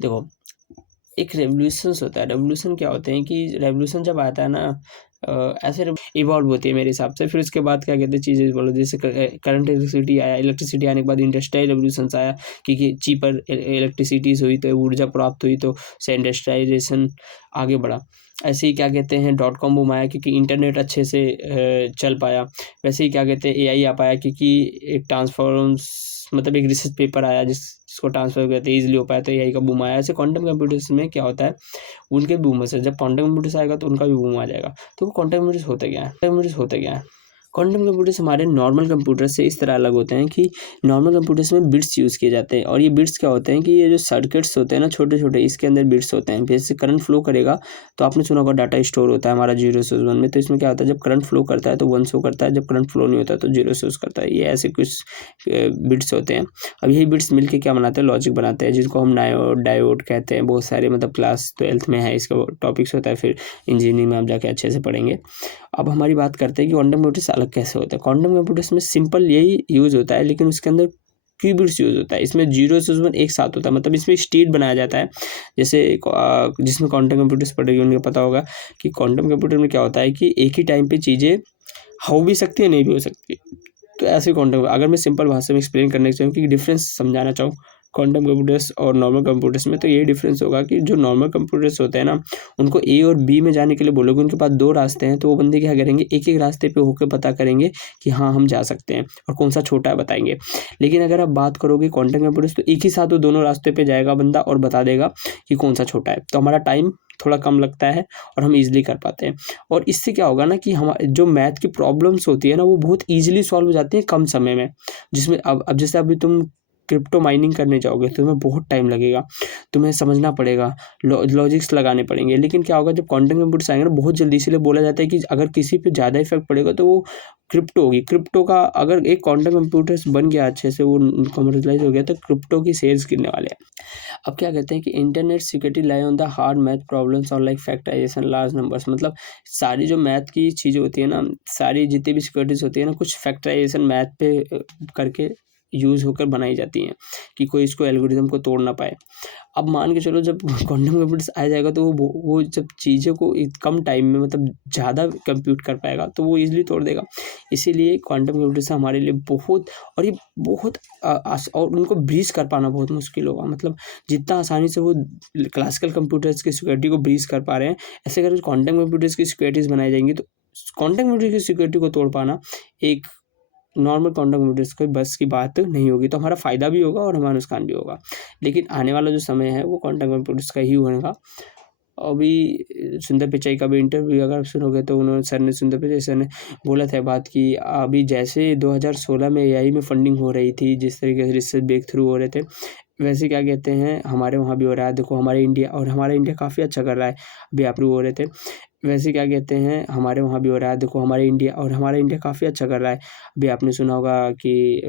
देखो, एक रेवोल्यूशंस होता है। रेवोल्यूशन क्या होते हैं कि रेवोल्यूशन जब आता है ना, ऐसे इवॉल्व होती है मेरे हिसाब से। फिर उसके बाद क्या कहते हैं, चीज़ें इवॉल्व, जैसे करंट इलेक्ट्रिसिटी आया, इलेक्ट्रिसिटी आने के बाद इंडस्ट्रियल रेवोल्यूशंस आया, क्योंकि चीपर इलेक्ट्रिसिटीज हुई तो ऊर्जा प्राप्त हुई, तो से इंडस्ट्रियलाइजेशन आगे बढ़ा। ऐसे ही क्या कहते हैं, डॉट कॉम बूम आया क्योंकि इंटरनेट अच्छे से चल पाया। वैसे ही क्या कहते हैं, एआई आ पाया क्योंकि एक ट्रांसफॉर्म्स, मतलब एक रिसर्च पेपर आया जिसको ट्रांसफर करते ईजिली हो पाया, तो एआई का बूम आया। ऐसे क्वांटम कंप्यूटर्स में क्या होता है, उनके बूम से जब क्वांटम कंप्यूटर्स आएगा तो उनका भी बूम आ जाएगा। तो क्वांटम कंप्यूटर्स होते क्या है। क्वांटम कंप्यूटर्स हमारे नॉर्मल कंप्यूटर से इस तरह अलग होते हैं कि नॉर्मल कंप्यूटर्स में बिट्स यूज़ किए जाते हैं, और ये बिट्स क्या होते हैं कि ये जो सर्किट्स होते हैं ना, छोटे छोटे, इसके अंदर बिट्स होते हैं। जैसे करंट फ्लो करेगा तो आपने सुना होगा डाटा स्टोर होता है हमारा 0 से 1 में। तो इसमें क्या होता है, जब करंट फ्लो करता है तो 1 शो करता है, जब करंट फ्लो नहीं होता तो 0 शोज करता है। ये ऐसे कुछ बिट्स होते हैं। अब यही बिट्स मिलके क्या बनाते हैं, लॉजिक बनाते हैं, जिसको हम डायोड कहते हैं। बहुत सारे मतलब क्लास 12th में है इसका टॉपिक्स होता है, फिर इंजीनियरिंग में आप जाके अच्छे से पढ़ेंगे। अब हमारी बात करते हैं कि क्वांटम कंप्यूटर्स अलग कैसे होता है। क्वांटम कंप्यूटर्स में सिंपल यही यूज़ होता है, लेकिन उसके अंदर क्यूबिट्स यूज़ होता है। इसमें 0 से 1 एक साथ होता है, मतलब इसमें स्टेट बनाया जाता है। जैसे जिसमें क्वांटम कंप्यूटर्स पढ़ेगी उन्हें पता होगा कि क्वांटम कंप्यूटर में क्या होता है कि एक ही टाइम पे चीज़ें हो भी सकती है, नहीं भी हो सकती। तो ऐसे क्वांटम, अगर मैं सिंपल भाषा में एक्सप्लेन करने चाहूँ कि डिफरेंस समझाना चाहूँ क्वांटम कंप्यूटर्स और नॉर्मल कंप्यूटर्स में, तो ये डिफरेंस होगा कि जो नॉर्मल कंप्यूटर्स होते हैं ना, उनको ए और बी में जाने के लिए बोलोगे, उनके पास 2 रास्ते हैं, तो वो बंदे क्या करेंगे, एक-एक रास्ते पे होके पता करेंगे कि हाँ, हम जा सकते हैं, और कौन-सा छोटा है बताएँगे। लेकिन अगर आप बात करोगे क्वांटम कंप्यूटर्स, तो एक ही साथ वो दोनों रास्ते पे जाएगा बंदा और बता देगा कि कौन-सा छोटा है। तो हमारा टाइम थोड़ा कम लगता है और हम ईज़िली कर पाते हैं। और इससे क्या होगा ना कि हम जो मैथ की प्रॉब्लम्स होती है ना, वो बहुत ईज़िली सॉल्व हो जाती है कम समय में। जिसमें अब जैसे अभी तुम क्रिप्टो माइनिंग करने जाओगे तो तुम्हें बहुत टाइम लगेगा, तुम्हें समझना पड़ेगा, लॉजिक्स लगाने पड़ेंगे। लेकिन क्या होगा, जब क्वांटम कंप्यूटर्स आएँगे ना, बहुत जल्दी, इसीलिए बोला जाता है कि अगर किसी पे ज़्यादा इफ़ेक्ट पड़ेगा तो वो क्रिप्टो होगी। क्रिप्टो का अगर एक क्वांटम कंप्यूटर्स बन गया अच्छे से, वो कमर्शियलाइज़ हो गया, तो क्रिप्टो की शेयर्स गिरने वाले हैं। अब क्या कहते हैं कि internet security lie on the hard math problems और लाइक फैक्टराइजेशन लार्ज नंबर्स, मतलब सारी जो मैथ की चीज़ें होती है ना, सारी जितनी भी सिक्योरिटीज होती है ना, कुछ फैक्टराइजेशन मैथ पे करके यूज़ होकर बनाई जाती हैं कि कोई इसको एल्गोरिदम को तोड़ ना पाए। अब मान के चलो, जब क्वांटम कंप्यूटर्स आ जाएगा तो वो जब चीज़ों को कम टाइम में, मतलब ज़्यादा कंप्यूट कर पाएगा, तो वो ईजिली तोड़ देगा। इसीलिए क्वांटम कंप्यूटर्स हमारे लिए बहुत, और ये बहुत और उनको ब्रीच कर पाना बहुत मुश्किल होगा। मतलब जितना आसानी से वो क्लासिकल कंप्यूटर्स की सिक्योरिटी को ब्रीच कर पा रहे हैं, ऐसे अगर क्वांटम कंप्यूटर्स की सिक्योरिटीज़ बनाई जाएंगी, तो क्वांटम कंप्यूटर की सिक्योरिटी को तोड़ पाना एक नॉर्मल क्वांटम कंप्यूटर्स के बस की बात नहीं होगी। तो हमारा फ़ायदा भी होगा और हमारा नुकसान भी होगा। लेकिन आने वाला जो समय है वो क्वांटम कंप्यूटर्स का ही होगा। अभी सुंदर पिचाई का भी इंटरव्यू अगर आप सुनोगे, तो उन्होंने, सर ने, सुंदर पिचाई सर ने बोला था बात कि अभी जैसे 2016 में एआई में फंडिंग हो रही थी, जिस तरीके से रिसर्च ब्रेक थ्रू हो रहे थे, वैसे क्या कहते हैं हमारे वहाँ भी हो रहा है। देखो हमारा इंडिया काफ़ी अच्छा कर रहा है, अभी अप्रूव हो रहे थे। वैसे क्या कहते हैं हमारे वहाँ भी हो रहा है। देखो हमारा इंडिया काफ़ी अच्छा कर रहा है। अभी आपने सुना होगा कि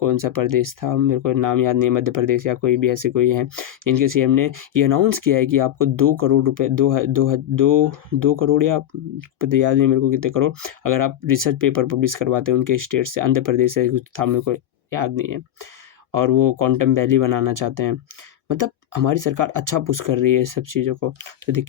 कौन सा प्रदेश था, मेरे को नाम याद नहीं है, मध्य प्रदेश या कोई भी ऐसे कोई है, जिनके सीएम ने ये अनाउंस किया है कि आपको 2 करोड़ रुपए, 2 करोड़, या पता याद नहीं मेरे को कितने करोड़, अगर आप रिसर्च पेपर पब्लिश करवाते हैं उनके स्टेट से, आंध्र प्रदेश से कुछ था, मेरे को याद नहीं है। और वो क्वांटम वैली बनाना चाहते हैं। मतलब हमारी सरकार अच्छा पुश कर रही है इस सब चीज़ों को। तो देखिए